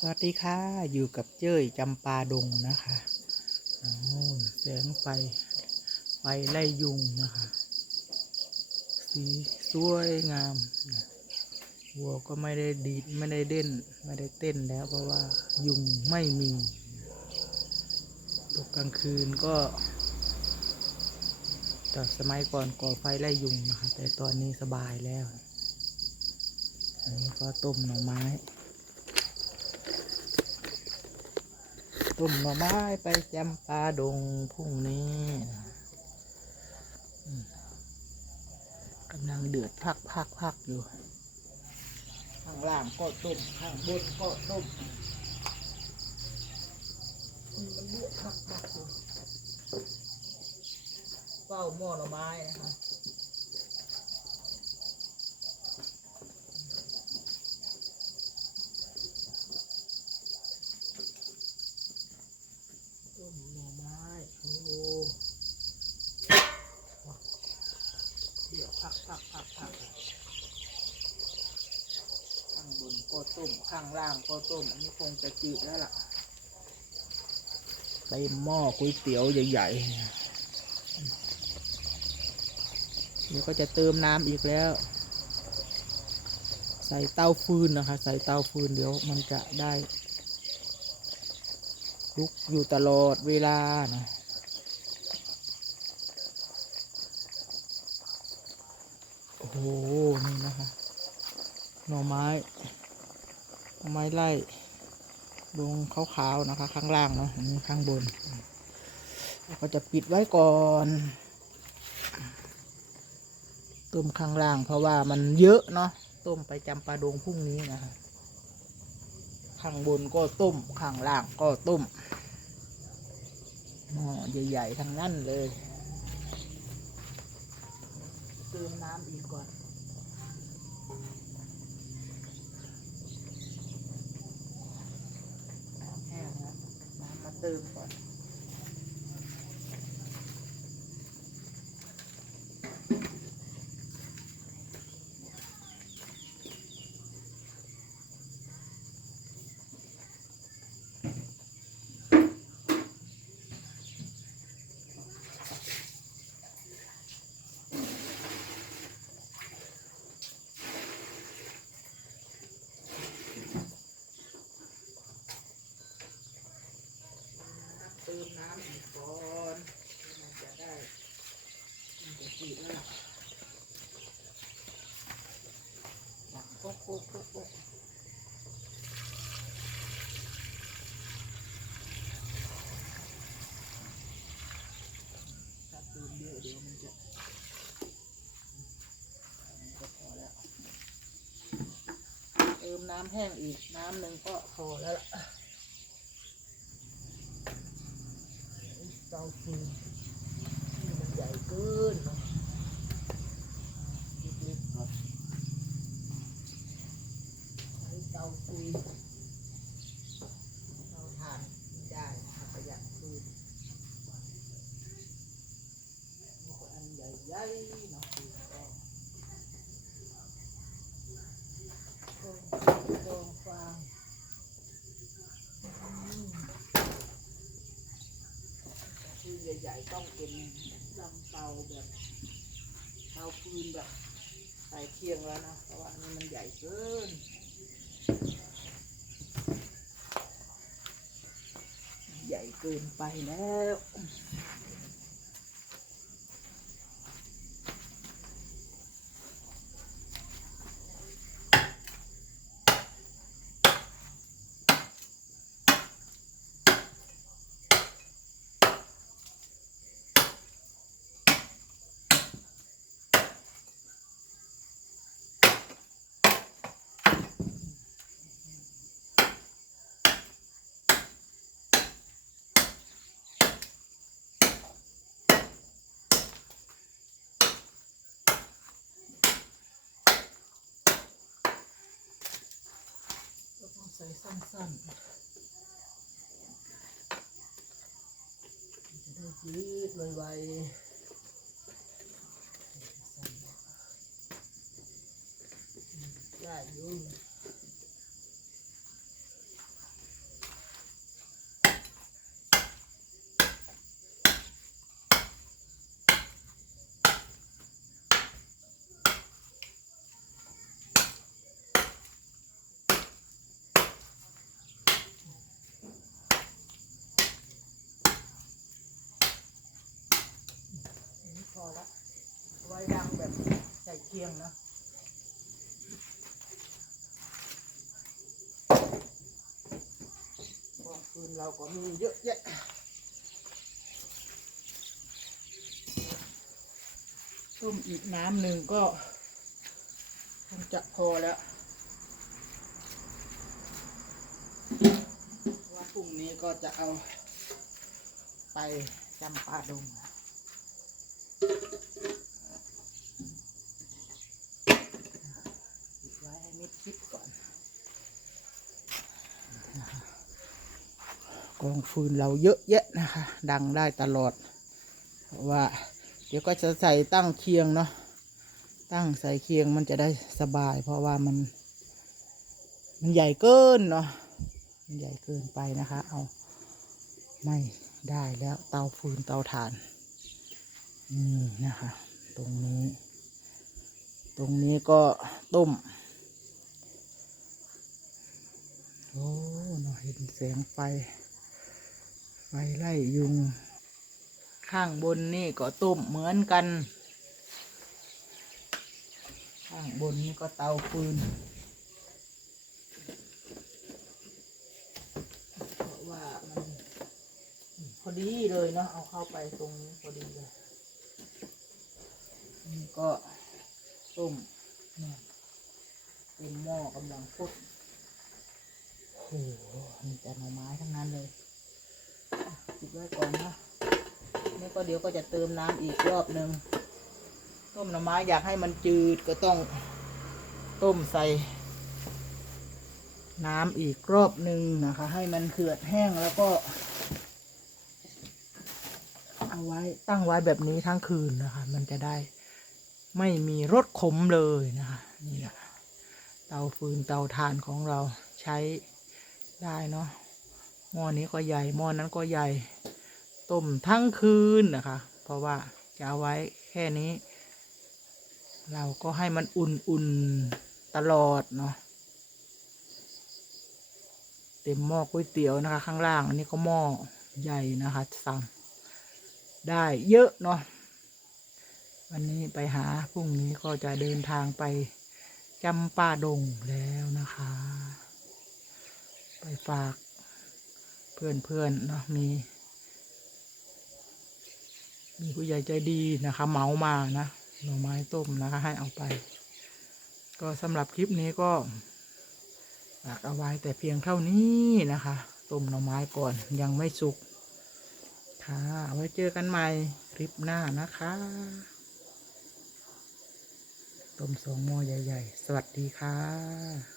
สวัสดีค่ะ อยู่กับเจ้ยจำปาดงนะคะแสงไฟ ไฟไล่ยุงนะคะ สีสวยงามวัวก็ไม่ได้ดีดไม่ได้เด่น ไม่ได้เต้นแล้วเพราะว่ายุงไม่มีตกกลางคืนก็แต่สมัยก่อนก่อไฟไล่ยุงนะคะ แต่ตอนนี้สบายแล้ว อันนี้ก็ต้มหน่อไม้ ต้มหน่อไม้ไปจำปาดงพรุ่งนี้กำลังเดือดพักพักพักอยู่ ข้างล่างก็ต้มข้างบนก็ต้มมมันเดือดพักพักอยู่เฝ้าหม้อหน่อไม้นะคะ ต้มหน่อไม้โอ้โหเดือดพักพักพักพักข้างบนก็ต้มข้างล่างก็ต้ม อันนี้คงจะจืดแล้วล่ะเต็มหม้อก๋วยเตี๋ยวใหญ่ๆ เดี๋ยวก็จะเติมน้ำอีกแล้ว ใส่เตาฟืนนะคะ ใส่เตาฟืนเดี๋ยวมันจะได้ ลุกอยู่ตลอดเวลานะโอ้โห นี่นะคะหน่อไม้หน่อไม้ไล่ลงขาวๆนะคะ ข้างล่างเนาะอันนี้ข้างบนก็จะปิดไว้ก่อนต้มข้างล่างเพราะว่ามันเยอะเนาะต้มไปจำปลาดงพรุ่งนี้นะคะ ข้างบนก็ต้ม ข้างล่างก็ต้มหม้อใหญ่ๆทั้งนั้นเลยเติมน้ำอีกก่อนน้ำแห้งนะน้ำมาเติมก่อน เติมน้ำอีกก่อนมันจะได้มันจะสีแล้วล่ะ ดังโป๊กโป๊กป๊กโป๊กถ้าเติมเยอะเดี๋ยวมันจะมันก็พอแล้ว เติมน้ำแห้งอีกน้ำหนึ่งก็พอแล้วล่ะเตาฟืนมันใหญ่เกินเนาะเล็กๆก่อนใช้ เตาฟืนเตาถ่านไม่ได้ประหยัดฟืนนี่ก็อันใหญ่ๆเนาะฟืนก็กองฟืนกองฟางอืมฟืนใหญ่ๆต้องเป็นลำเตาแบบเตาฟืนแบบใส่เคียงแล้วนะเพราะว่าอันนี้มันใหญ่เกิน ใหญ่ เกินไปแล้ว ก็ต้องใส่สั้นๆจะได้ยืดไวๆได้อยู่ คียงนะกองฟืนเราก็มีเยอะแยะต้มอีกน้ำหนึ่งก็คงจะพอแล้วว่าพรุ่งนี้ก็จะเอาไปจำปาดงปิดไว้ให้มิดชิดก่อนก องฟืนเราเยอะแยะนะคะ ดังได้ตลอดว่า เดี๋ยวก็จะใส่ตั้งเคียงเนาะตั้งใส่เคียงมันจะได้สบาย เพราะว่ามัน มันใหญ่เกินเนาะมันใหญ่เกินไปนะคะ เอาไม่ได้แล้วเตาฟืนเตาถ่านนี่นะคะ ตรงนี้ ตรงนี้ก็ต้มโอ้เนาะเห็นแสงไฟ ไฟไล่ยุง ข้างบนนี่ก็ต้มเหมือนกัน ข้างบนนี่ก็เตาฟืนเพราะว่ามันพอดีเลยเนาะเอาเข้าไปตรงนี้พอดีเลยนี่ก็ต้มเนี่ยเต็มหม้อกำลังพุดโอ้โหมีแต่หน่อไม้ทั้งนั้นเลย ปิดไว้ก่อนนะนี่ก็เดี๋ยวก็จะเติมน้ำอีกรอบหนึ่งต้มหน่อไม้อยากให้มันจืดก็ต้องต้มใส่ น้ำอีกรอบหนึ่งนะคะ ให้มันเขือดแห้งแล้วก็เอาไว้ตั้งไว้แบบนี้ทั้งคืนนะคะ มันจะได้ไม่มีรสขมเลยนะคะนี่แหละเตาฟืนเตาถ่านของเราใช้ได้เนาะ ม้อนี้ก็ใหญ่หม้อนั้นก็ใหญ่ ต้มทั้งคืนนะคะ เพราะว่าจะเอาไว้แค่นี้ เราก็ให้มันอุ่นๆตลอดเนาะเต็มหม้อก๋วยเตี๋ยวนะคะ ข้างล่าง อันนี้ก็หม้อใหญ่นะคะสั่งได้เยอะเนาะวันนี้ไปหาพรุ่งนี้ก็จะเดินทางไปจำปาดงแล้วนะคะ ไปฝาก เพื่อนๆเนาะมี มีผู้ใหญ่ใจดีนะคะเหมามานะหน่อไม้ต้มนะคะ ให้เอาไป ก็สำหรับคลิปนี้ก็ฝากเอาไว้แต่เพียงเท่านี้นะคะ ต้มหน่อไม้ก่อนยังไม่สุกค่ะไว้เจอกันใหม่คลิปหน้านะคะต้มสองหม้อใหญ่ ๆ สวัสดีค่ะ